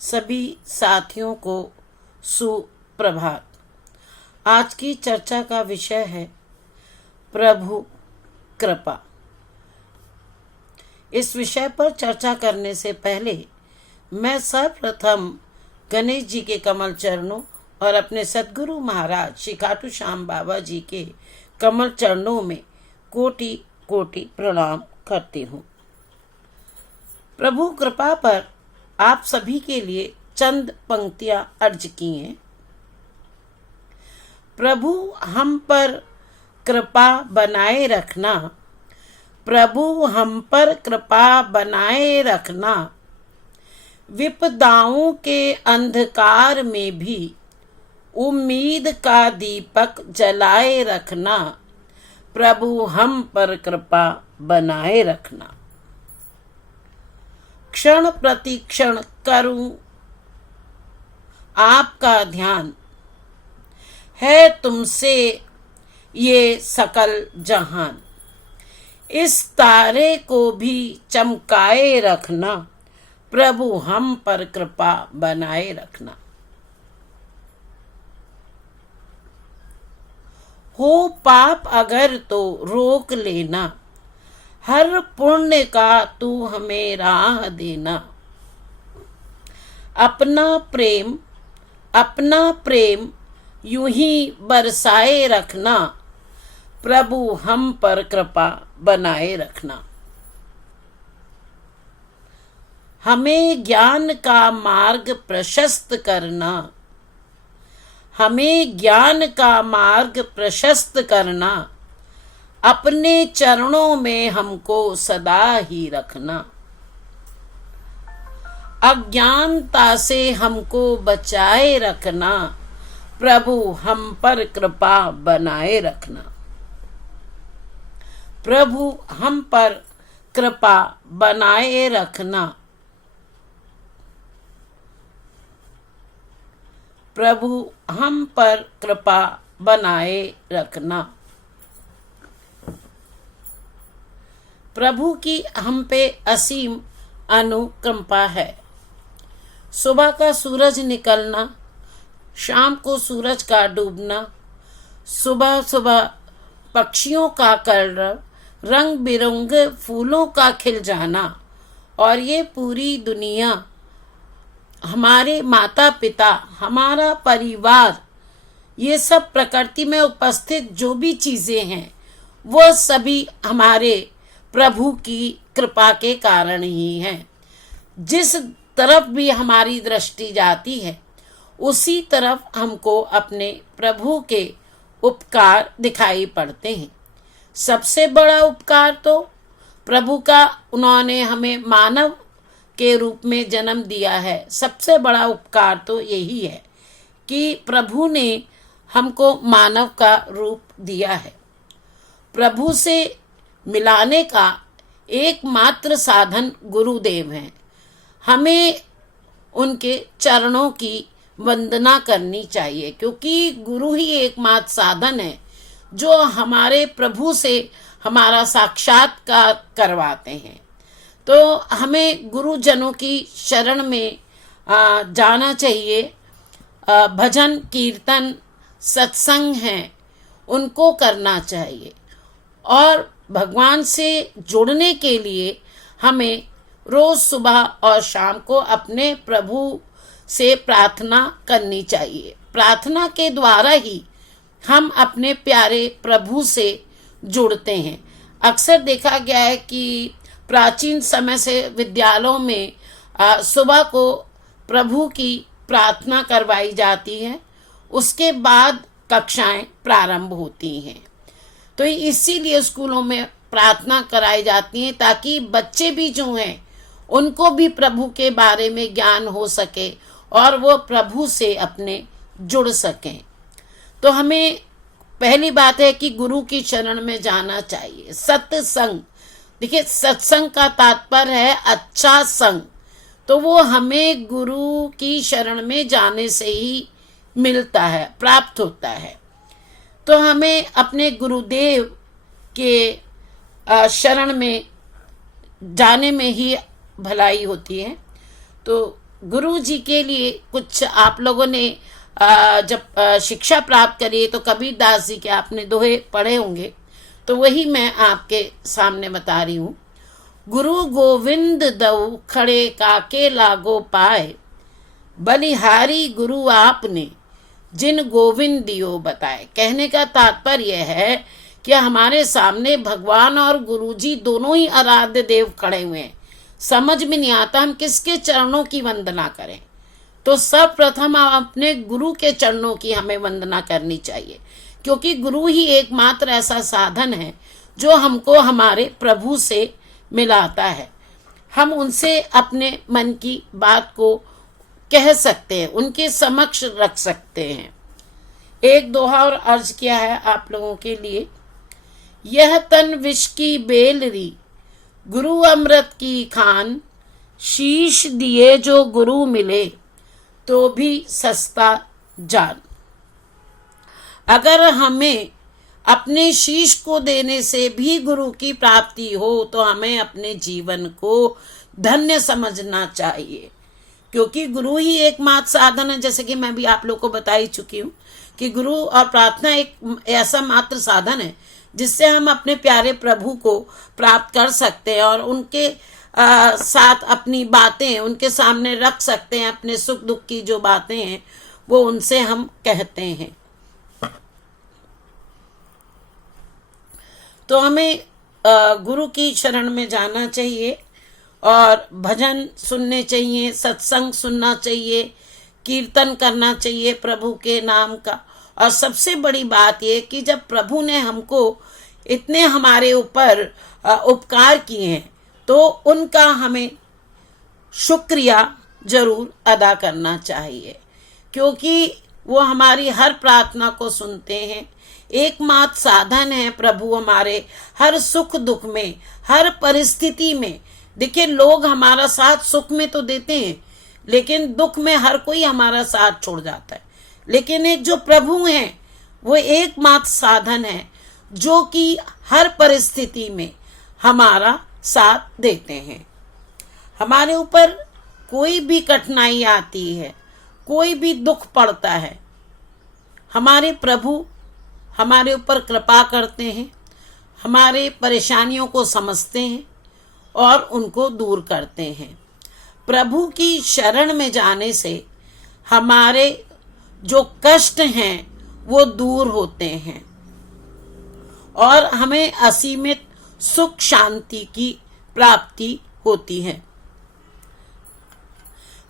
सभी साथियों को सुप्रभात। आज की चर्चा का विषय है प्रभु कृपा। इस विषय पर चर्चा करने से पहले मैं सर्वप्रथम गणेश जी के कमल चरणों और अपने सद्गुरु महाराज श्री खाटू श्याम बाबा जी के कमल चरणों में कोटि कोटि प्रणाम करती हूँ। प्रभु कृपा पर आप सभी के लिए चंद पंक्तियां अर्ज की हैं। प्रभु हम पर कृपा बनाए रखना, प्रभु हम पर कृपा बनाए रखना, विपदाओं के अंधकार में भी उम्मीद का दीपक जलाए रखना, प्रभु हम पर कृपा बनाए रखना। क्षण प्रति क्षण करूं आपका ध्यान, है तुमसे ये सकल जहान, इस तारे को भी चमकाए रखना, प्रभु हम पर कृपा बनाए रखना। हो पाप अगर तो रोक लेना, हर पुण्य का तू हमें राह देना, अपना प्रेम यूं ही बरसाए रखना, प्रभु हम पर कृपा बनाए रखना। हमें ज्ञान का मार्ग प्रशस्त करना, हमें ज्ञान का मार्ग प्रशस्त करना, अपने चरणों में हमको सदा ही रखना। अज्ञानता से हमको बचाए रखना, प्रभु हम पर कृपा बनाए रखना, प्रभु हम पर कृपा बनाए रखना, प्रभु हम पर कृपा बनाए रखना। प्रभु की हम पे असीम अनुकंपा है। सुबह का सूरज निकलना, शाम को सूरज का डूबना, सुबह सुबह पक्षियों का कलरव, रंग बिरंगे फूलों का खिल जाना, और ये पूरी दुनिया, हमारे माता पिता, हमारा परिवार, ये सब प्रकृति में उपस्थित जो भी चीजें हैं वो सभी हमारे प्रभु की कृपा के कारण ही हैं। जिस तरफ भी हमारी दृष्टि जाती है उसी तरफ हमको अपने प्रभु के उपकार दिखाई पड़ते हैं। सबसे बड़ा उपकार तो प्रभु का, उन्होंने हमें मानव के रूप में जन्म दिया है। सबसे बड़ा उपकार तो यही है कि प्रभु ने हमको मानव का रूप दिया है। प्रभु से मिलाने का एकमात्र साधन गुरुदेव हैं। हमें उनके चरणों की वंदना करनी चाहिए, क्योंकि गुरु ही एकमात्र साधन है जो हमारे प्रभु से हमारा साक्षात्कार करवाते हैं। तो हमें गुरुजनों की शरण में जाना चाहिए। भजन कीर्तन सत्संग हैं, उनको करना चाहिए, और भगवान से जुड़ने के लिए हमें रोज सुबह और शाम को अपने प्रभु से प्रार्थना करनी चाहिए। प्रार्थना के द्वारा ही हम अपने प्यारे प्रभु से जुड़ते हैं। अक्सर देखा गया है कि प्राचीन समय से विद्यालयों में सुबह को प्रभु की प्रार्थना करवाई जाती है, उसके बाद कक्षाएं प्रारंभ होती हैं। तो इसीलिए स्कूलों में प्रार्थना कराई जाती है, ताकि बच्चे भी जो हैं उनको भी प्रभु के बारे में ज्ञान हो सके और वो प्रभु से अपने जुड़ सकें। तो हमें पहली बात है कि गुरु की शरण में जाना चाहिए। सत्संग, देखिए सत्संग का तात्पर्य है अच्छा संग, तो वो हमें गुरु की शरण में जाने से ही मिलता है, प्राप्त होता है। तो हमें अपने गुरुदेव के शरण में जाने में ही भलाई होती है। तो गुरु जी के लिए कुछ आप लोगों ने जब शिक्षा प्राप्त करी तो कबीरदास जी के आपने दोहे पढ़े होंगे, तो वही मैं आपके सामने बता रही हूँ। गुरु गोविंद दऊ खड़े काके लागो पाए, बलिहारी गुरु आपने जिन गोविंद दियो बताए। कहने का तात्पर्य है कि हमारे सामने भगवान और गुरु जी दोनों ही आराध्य देव खड़े हुए हैं। समझ में नहीं आता हम किसके चरणों की वंदना करें। तो सर्वप्रथम अपने गुरु के चरणों की हमें वंदना करनी चाहिए, क्योंकि गुरु ही एकमात्र ऐसा साधन है जो हमको हमारे प्रभु से मिलाता है। हम उनसे अपने मन की बात को कह सकते हैं, उनके समक्ष रख सकते हैं। एक दोहा और अर्ज किया है आप लोगों के लिए। यह तन विष की बेलरी, गुरु अमृत की खान, शीश दिए जो गुरु मिले, तो भी सस्ता जान। अगर हमें अपने शीश को देने से भी गुरु की प्राप्ति हो तो हमें अपने जीवन को धन्य समझना चाहिए, क्योंकि गुरु ही एकमात्र साधन है। जैसे कि मैं भी आप लोग को बता ही चुकी हूँ कि गुरु और प्रार्थना एक ऐसा मात्र साधन है जिससे हम अपने प्यारे प्रभु को प्राप्त कर सकते हैं और उनके साथ अपनी बातें उनके सामने रख सकते हैं। अपने सुख दुख की जो बातें हैं वो उनसे हम कहते हैं। तो हमें गुरु की शरण में जाना चाहिए और भजन सुनने चाहिए, सत्संग सुनना चाहिए, कीर्तन करना चाहिए प्रभु के नाम का। और सबसे बड़ी बात यह कि जब प्रभु ने हमको इतने हमारे ऊपर उपकार किए हैं तो उनका हमें शुक्रिया जरूर अदा करना चाहिए, क्योंकि वो हमारी हर प्रार्थना को सुनते हैं। एकमात्र साधन है प्रभु हमारे हर सुख दुख में, हर परिस्थिति में। देखिए, लोग हमारा साथ सुख में तो देते हैं लेकिन दुख में हर कोई हमारा साथ छोड़ जाता है। लेकिन एक जो प्रभु हैं वो एकमात्र साधन है जो कि हर परिस्थिति में हमारा साथ देते हैं। हमारे ऊपर कोई भी कठिनाई आती है, कोई भी दुख पड़ता है, हमारे प्रभु हमारे ऊपर कृपा करते हैं, हमारे परेशानियों को समझते हैं और उनको दूर करते हैं। प्रभु की शरण में जाने से हमारे जो कष्ट हैं वो दूर होते हैं और हमें असीमित सुख शांति की प्राप्ति होती है।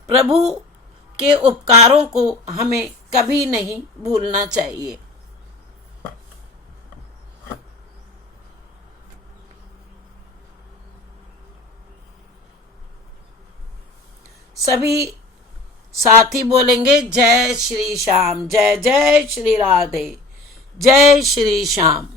प्रभु के उपकारों को हमें कभी नहीं भूलना चाहिए। सभी साथी बोलेंगे जय श्री श्याम, जय जय श्री राधे, जय श्री श्याम।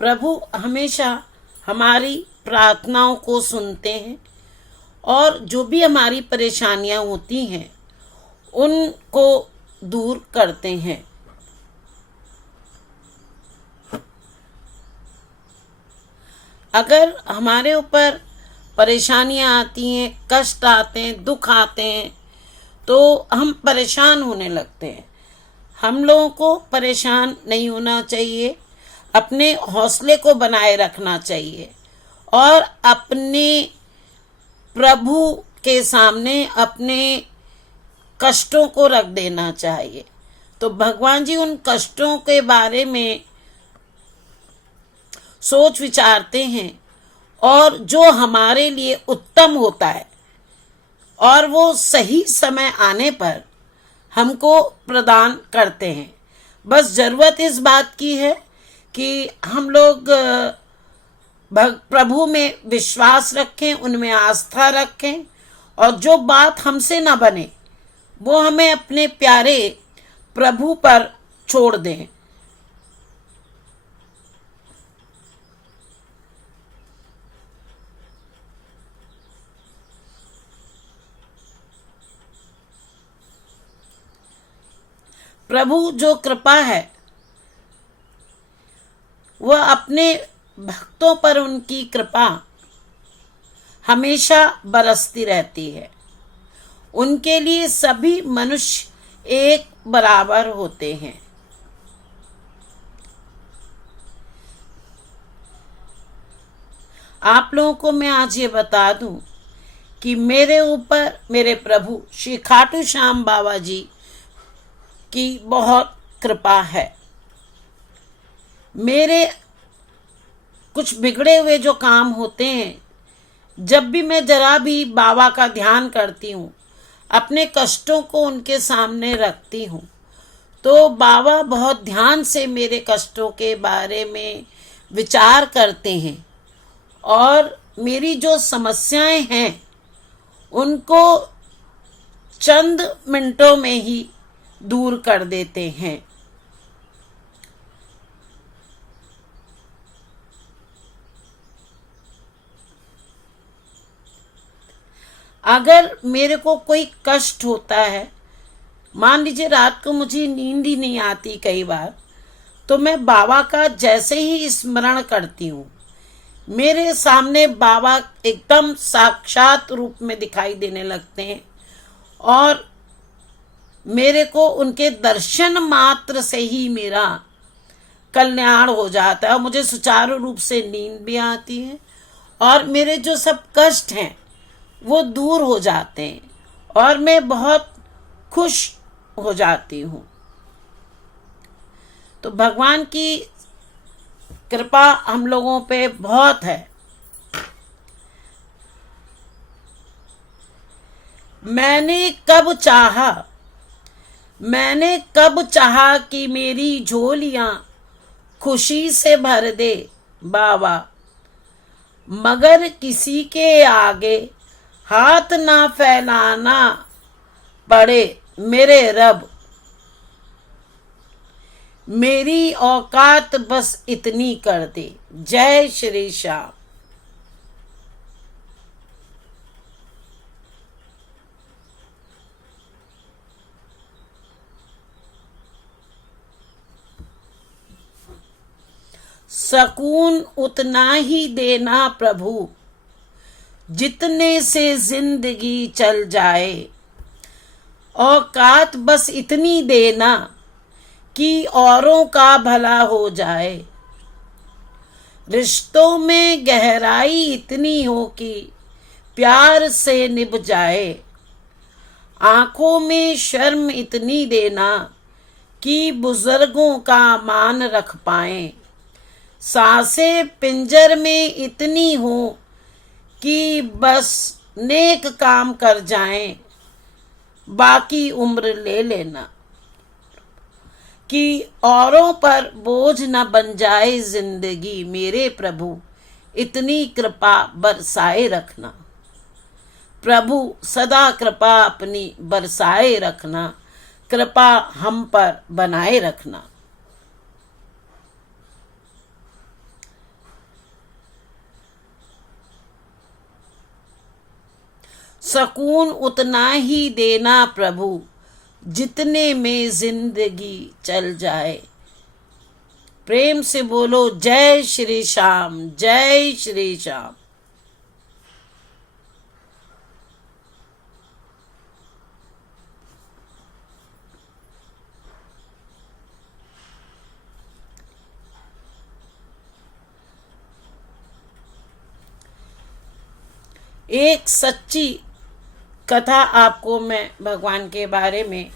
प्रभु हमेशा हमारी प्रार्थनाओं को सुनते हैं और जो भी हमारी परेशानियां होती हैं उनको दूर करते हैं। अगर हमारे ऊपर परेशानियां आती हैं, कष्ट आते हैं, दुख आते हैं, तो हम परेशान होने लगते हैं। हम लोगों को परेशान नहीं होना चाहिए, अपने हौसले को बनाए रखना चाहिए और अपने प्रभु के सामने अपने कष्टों को रख देना चाहिए। तो भगवान जी उन कष्टों के बारे में सोच विचारते हैं और जो हमारे लिए उत्तम होता है और वो सही समय आने पर हमको प्रदान करते हैं। बस ज़रूरत इस बात की है कि हम लोग प्रभु में विश्वास रखें, उनमें आस्था रखें और जो बात हमसे ना बने वो हमें अपने प्यारे प्रभु पर छोड़ दें। प्रभु जो कृपा है वह अपने भक्तों पर उनकी कृपा हमेशा बरसती रहती है। उनके लिए सभी मनुष्य एक बराबर होते हैं। आप लोगों को मैं आज ये बता दूं कि मेरे ऊपर मेरे प्रभु श्री खाटू श्याम बाबा जी की बहुत कृपा है। मेरे कुछ बिगड़े हुए जो काम होते हैं, जब भी मैं जरा भी बाबा का ध्यान करती हूँ, अपने कष्टों को उनके सामने रखती हूँ, तो बाबा बहुत ध्यान से मेरे कष्टों के बारे में विचार करते हैं और मेरी जो समस्याएं हैं उनको चंद मिनटों में ही दूर कर देते हैं। अगर मेरे को कोई कष्ट होता है, मान लीजिए रात को मुझे नींद ही नहीं आती कई बार, तो मैं बाबा का जैसे ही स्मरण करती हूँ, मेरे सामने बाबा एकदम साक्षात रूप में दिखाई देने लगते हैं और मेरे को उनके दर्शन मात्र से ही मेरा कल्याण हो जाता है और मुझे सुचारू रूप से नींद भी आती है और मेरे जो सब कष्ट हैं वो दूर हो जाते हैं और मैं बहुत खुश हो जाती हूँ। तो भगवान की कृपा हम लोगों पे बहुत है। मैंने कब चाहा कि मेरी झोलियां खुशी से भर दे बाबा, मगर किसी के आगे हाथ ना फैलाना पड़े मेरे रब, मेरी औकात बस इतनी कर दे। जय श्री श्याम। सकून उतना ही देना प्रभु जितने से जिंदगी चल जाए, औकात बस इतनी देना कि औरों का भला हो जाए, रिश्तों में गहराई इतनी हो कि प्यार से निभ जाए, आंखों में शर्म इतनी देना कि बुजुर्गों का मान रख पाएं, सांसें पिंजर में इतनी हो कि बस नेक काम कर जाएं, बाकी उम्र ले लेना, कि औरों पर बोझ न बन जाए जिंदगी, मेरे प्रभु इतनी कृपा बरसाए रखना। प्रभु सदा कृपा अपनी बरसाए रखना, कृपा हम पर बनाए रखना। सुकून उतना ही देना प्रभु जितने में जिंदगी चल जाए। प्रेम से बोलो जय श्री श्याम, जय श्री श्याम। एक सच्ची कथा आपको मैं भगवान के बारे में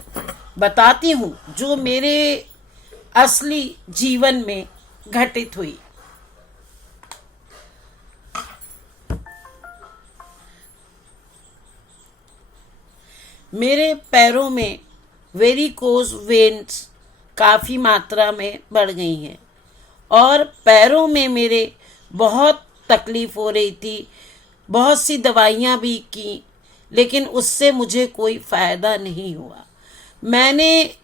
बताती हूँ जो मेरे असली जीवन में घटित हुई। मेरे पैरों में वेरिकोज वेन्स काफ़ी मात्रा में बढ़ गई हैं और पैरों में मेरे बहुत तकलीफ़ हो रही थी। बहुत सी दवाइयाँ भी की लेकिन उससे मुझे कोई फ़ायदा नहीं हुआ। मैंने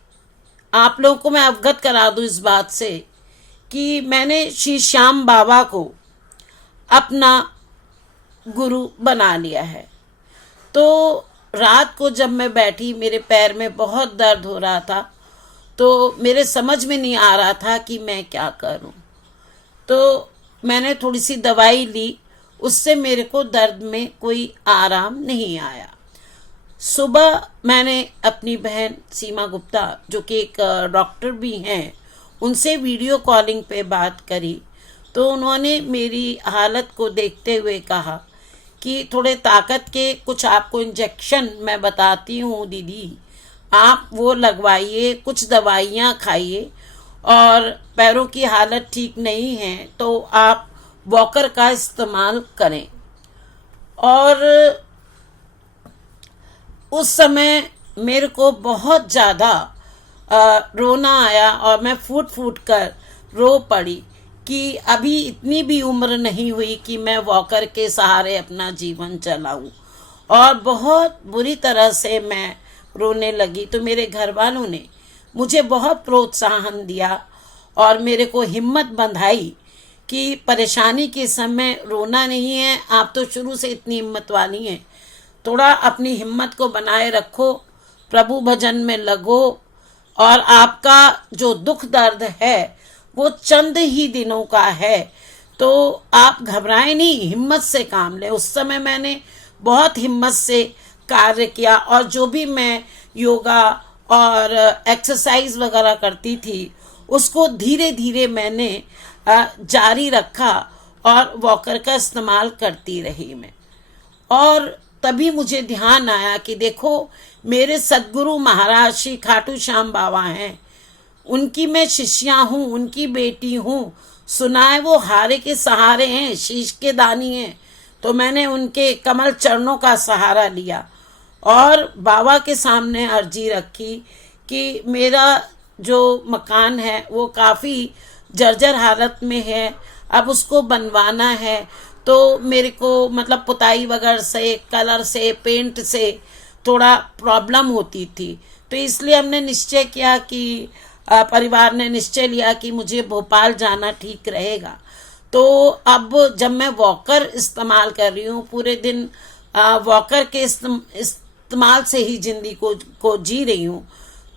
आप लोगों को मैं अवगत करा दूँ इस बात से कि मैंने श्री श्याम बाबा को अपना गुरु बना लिया है। तो रात को जब मैं बैठी, मेरे पैर में बहुत दर्द हो रहा था, तो मेरे समझ में नहीं आ रहा था कि मैं क्या करूं। तो मैंने थोड़ी सी दवाई ली, उससे मेरे को दर्द में कोई आराम नहीं आया। सुबह मैंने अपनी बहन सीमा गुप्ता जो कि एक डॉक्टर भी हैं, उनसे वीडियो कॉलिंग पे बात करी। तो उन्होंने मेरी हालत को देखते हुए कहा कि थोड़े ताकत के कुछ आपको इंजेक्शन मैं बताती हूँ दीदी, आप वो लगवाइए, कुछ दवाइयाँ खाइए, और पैरों की हालत ठीक नहीं है तो आप वॉकर का इस्तेमाल करें। और उस समय मेरे को बहुत ज़्यादा रोना आया और मैं फूट फूट कर रो पड़ी कि अभी इतनी भी उम्र नहीं हुई कि मैं वॉकर के सहारे अपना जीवन चलाऊं। और बहुत बुरी तरह से मैं रोने लगी। तो मेरे घर वालों ने मुझे बहुत प्रोत्साहन दिया और मेरे को हिम्मत बंधाई कि परेशानी के समय रोना नहीं है, आप तो शुरू से इतनी हिम्मत वाली हैं, थोड़ा अपनी हिम्मत को बनाए रखो, प्रभु भजन में लगो, और आपका जो दुख दर्द है वो चंद ही दिनों का है, तो आप घबराएं नहीं, हिम्मत से काम लें। उस समय मैंने बहुत हिम्मत से कार्य किया और जो भी मैं योगा और एक्सरसाइज वगैरह करती थी उसको धीरे धीरे मैंने जारी रखा और वॉकर का इस्तेमाल करती रही मैं। और तभी मुझे ध्यान आया कि देखो मेरे सद्गुरु महाराज श्री खाटू श्याम बाबा हैं, उनकी मैं शिष्या हूँ, उनकी बेटी हूँ। सुनाए वो हारे के सहारे हैं, शीश के दानी हैं। तो मैंने उनके कमल चरणों का सहारा लिया और बाबा के सामने अर्जी रखी कि मेरा जो मकान है वो काफ़ी जर्जर हालत में है, अब उसको बनवाना है। तो मेरे को मतलब पुताई वगैरह से, कलर से, पेंट से थोड़ा प्रॉब्लम होती थी। तो इसलिए हमने निश्चय किया कि परिवार ने निश्चय लिया कि मुझे भोपाल जाना ठीक रहेगा। तो अब जब मैं वॉकर इस्तेमाल कर रही हूँ, पूरे दिन वॉकर के इस्तेमाल से ही जिंदगी को जी रही हूँ,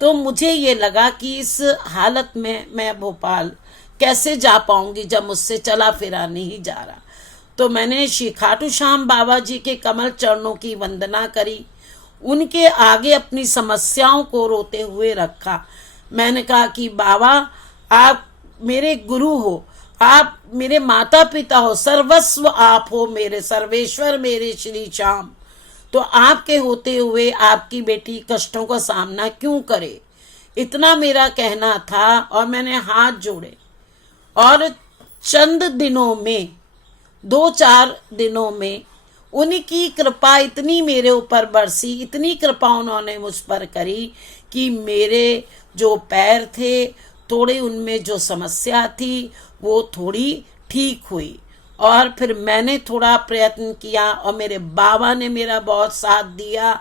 तो मुझे ये लगा कि इस हालत में मैं भोपाल कैसे जा पाऊंगी जब मुझसे चला फिरा नहीं जा रहा। तो मैंने श्री खाटू श्याम बाबा जी के कमल चरणों की वंदना करी, उनके आगे अपनी समस्याओं को रोते हुए रखा। मैंने कहा कि बाबा आप मेरे गुरु हो, आप मेरे माता पिता हो, सर्वस्व आप हो, मेरे सर्वेश्वर, मेरे श्री श्याम। तो आपके होते हुए आपकी बेटी कष्टों का सामना क्यों करे, इतना मेरा कहना था। और मैंने हाथ जोड़े और चंद दिनों में, 2-4 दिनों में उनकी कृपा इतनी मेरे ऊपर बरसी, इतनी कृपा उन्होंने मुझ पर करी कि मेरे जो पैर थे थोड़े, उनमें जो समस्या थी वो थोड़ी ठीक हुई। और फिर मैंने थोड़ा प्रयत्न किया और मेरे बाबा ने मेरा बहुत साथ दिया।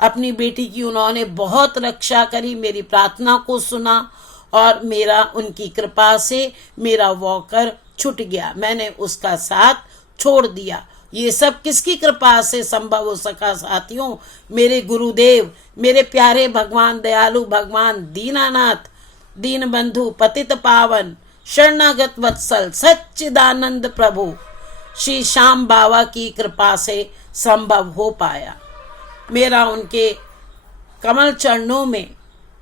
अपनी बेटी की उन्होंने बहुत रक्षा करी, मेरी प्रार्थना को सुना और मेरा उनकी कृपा से मेरा वॉकर छूट गया। मैंने उसका साथ छोड़ दिया ये सब किसकी कृपा से संभव हो सका साथियों? मेरे गुरुदेव, मेरे प्यारे भगवान दयालु भगवान दीनानाथ, दीन बंधु, पतित पावन, शरणागत वत्सल, सच्चिदानंद प्रभु श्री श्याम बाबा की कृपा से संभव हो पाया। मेरा उनके कमल चरणों में,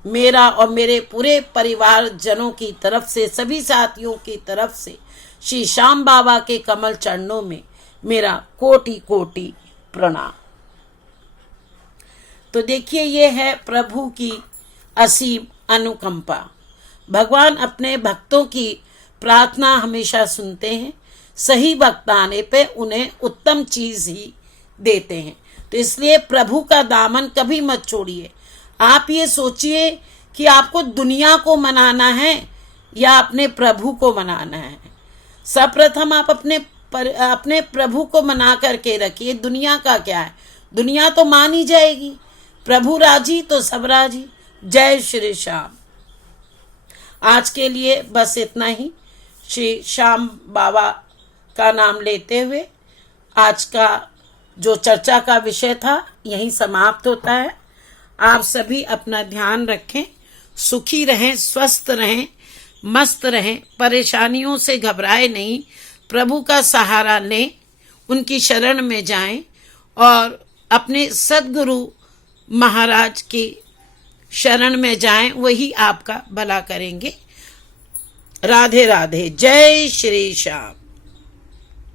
मेरा और मेरे पूरे परिवार जनों की तरफ से, सभी साथियों की तरफ से श्री श्याम बाबा के कमल चरणों में मेरा कोटि कोटि प्रणाम। तो देखिए, ये है प्रभु की असीम अनुकंपा। भगवान अपने भक्तों की प्रार्थना हमेशा सुनते हैं, सही वक्त आने पे उन्हें उत्तम चीज ही देते हैं। तो इसलिए प्रभु का दामन कभी मत छोड़िए। आप ये सोचिए कि आपको दुनिया को मनाना है या अपने प्रभु को मनाना है। सर्वप्रथम आप अपने प्रभु को मना करके रखिए। दुनिया का क्या है? दुनिया तो मान ही जाएगी। प्रभु राजी तो सब राजी। जय श्री श्याम। आज के लिए बस इतना ही। श्री श्याम बाबा का नाम लेते हुए आज का जो चर्चा का विषय था यहीं समाप्त होता है। आप सभी अपना ध्यान रखें, सुखी रहें, स्वस्थ रहें, मस्त रहें, परेशानियों से घबराए नहीं, प्रभु का सहारा लें, उनकी शरण में जाएं और अपने सद्गुरु महाराज की शरण में जाएं, वही आपका भला करेंगे। राधे राधे। जय श्री श्याम।